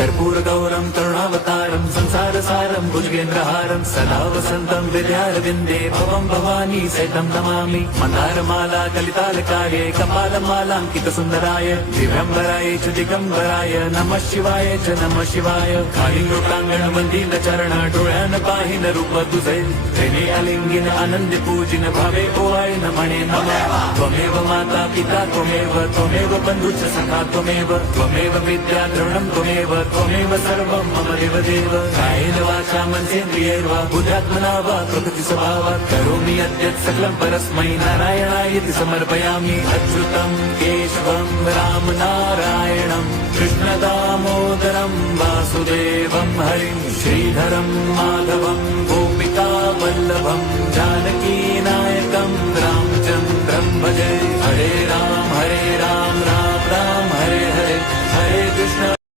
कर्पूर गौरम करुणावतारम संसार सारम भुजगेंद्रहारम सदा वसंतम विद्यारविंदे भवम भवानी सहितं नमामि मंदारमाला कलितालकाये कपालमालांकित सुंदराय दिव्यंबराय च दिगंबराय नमः शिवाय च नमः शिवाय खाली लोटांगण वंदीन चरण डोळ्यान पाहिन रूप तुझे तेने अलिंगिन आनंद पूजिन भावे ओवाय न म्हणे नमः त्वमेव माता पिता त्वमेव बंधुच सखा त्वमेव विद्या द्रवणं त्वमेव सर्वं मम देव कायेन वाचा मनसेन्द्रियैर्वा बुद्ध्यात्मना वा प्रकृति स्वभावात् करोमि यद्यत् सकलं परस्मै नारायणायति समर्पयामि अच्युतं केशवं राम नारायणं कृष्णदामोदरं वासुदेवं हरिं श्रीधरं माधवं गोपिका वल्लभं जानकीनायकं रामचन्द्रं भजे हरे राम राम राम हरे हरे हरे कृष्ण